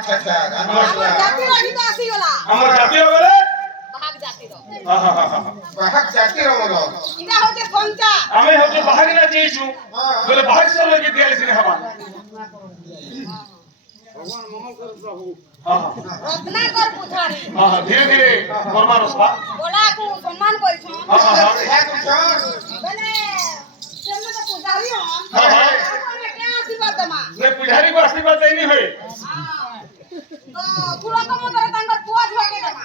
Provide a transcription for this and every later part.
আচ্ছা আচ্ছা আমার জাতি রাজি তো আসি গলা আমার জাতীয় বলে বাহাগ জাতি র বাহাক জাতির বলো এটা হচ্ছে সংচা আমি হচ্ছে বাহারি না চেয়েছু বলে বাহার সব লোক দিয়ালি সিনে হবা রত্নাকর পূজারি ধীরে ধীরে করবার রসবা গোলাকু সম্মান করিছ হ্যাঁ কুশল বলে সেমনে তো পূজারি হন হ্যাঁ। আপনি কে আশীর্বাদ দেমা নে পুজারি को आशीर्वाद देनी है তো পুরা কমতরে তাঙ্গ পুয়া ঝুয়াকে দেমা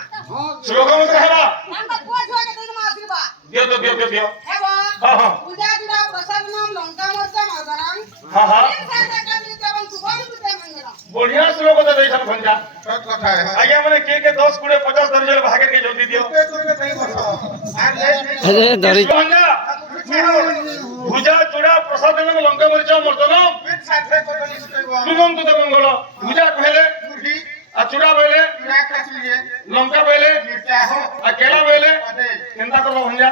श्लोक में कहला তাঙ্গ পুয়া ঝুয়াকে দেমা আশীর্বাদ दियो तो दियो এবং हाँ हाँ পূজা জুড়া প্রসাদ নাম লঙ্কা মরচা মাদারাং हाँ हाँ তিন সাথে কাজে দেবন সুবল সুতে মঙ্গল बढ़िया श्लोक तो देसन भंजा সব কথা হ্যাঁ आगे मैंने के 10 गुड़े 50 दर्जन भागे के जल्दी दियो भंजा भुजा चूड़ा प्रसाद नाम लंका मरिचा मर्दन तुमम तो मंगल भुजा कहले आ चूड़ा बेले लंका बेले आ केला बेले केंता करबो भंजा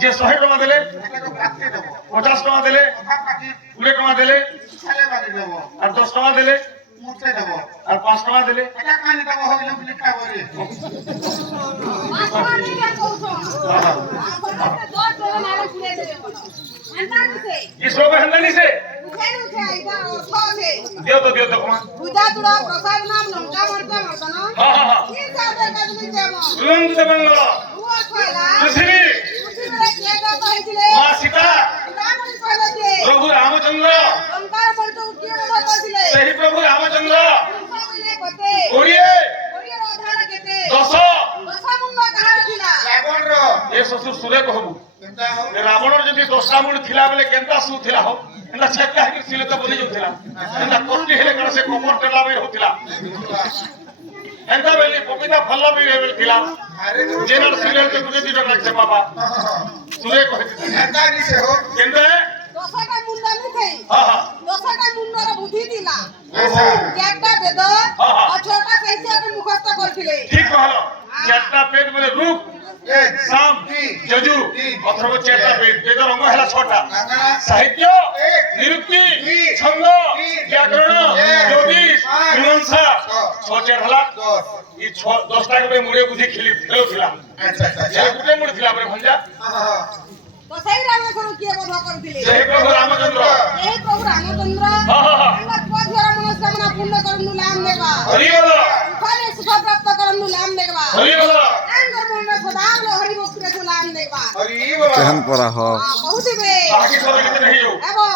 जे 100 टका देले 50 टका देले 20 टका देले আর 10 টাকা দিলে আর 5 টাকা দিলে মাছমা নিয়ে কৌছ আপনাকে 10 টাকা নালে খুলে দেবে বলো এন্টা দিছে কি শ্লোক হেন্দা নিছে উঠে উঠে এটা অর্থ আছে দিও তো কোন পূজা জুড়া প্রসাদ নাম লঙ্কা মরচা মর্দন হ্যাঁ তিন সাথে কাজে দেবন তুলন্ত মঙ্গল পুয়া খয়লা পৃথিবী পৃথিবীরে কে জাত হইছিলে মা সীতা রামনি কইলে যে প্রভু রামচন্দ্র লঙ্কার মরচা উঠিয়ে বধ করছিলে সেই প্রভু রামচন্দ্র কইলে কতে ওড়িয়ে ওড়িয়ে অধারা কেতে দশ দশা মুন্ড কাহার ছিলা এ শ্বশুর সুরে কহবু রাবণর যদি 10টা মুন্ড থিলা বেলে কেনতা সু থিলা हो এন্টা চেকটা হেকি সিলে তো বলি যাউଥିଲା এন্টা কোটি হেলে কার সে কমর টেলা বে হউଥିଲା এন্টা বেলি কবিতা ফল্লা বে বেলি থিলা জেনার সিলে তো গুজে দিটা রাখছে বাবা সুরে কহিছে কেনতে দশাটা মুন্ড মুখে হ্যাঁ দশাটা মুন্ডর বুদ্ধি দিলা আচ্ছা একটা বেদ আর ছটা সাহিত্যকে মুখস্থ করছিলে ঠিক কহলো চারটা পেট বলে রূপ সাম যজু অথর্ব চারটা পেট বেদর অঙ্গ হেলা 6টা সাহিত্য নিরুক্তি ছন্দ ব্যাকরণ জ্যোতিষ মীমাংসা 6 হেলা এই 10টা করে মুড়ে বুঝি খেলেছিলাম আচ্ছা গুটে মুড়ে ছিল আমরা ভঞ্জা তো সেই রামেশ্বর কে বধ করছিলে সেই প্রভু রামচন্দ্র এই প্রভু রামচন্দ্র আমার পথর মনস্কামনা পূর্ণ করনু নাম দেবা হরি বল ফলে সুখ প্রাপ্ত করনু নাম দেবা হরি বল আঙ্গর মন সদা হরি ভক্তি নাম দেবা হরি বল কেহন পরা হ বহুতিবে আগে সরে গেতে নেই এবং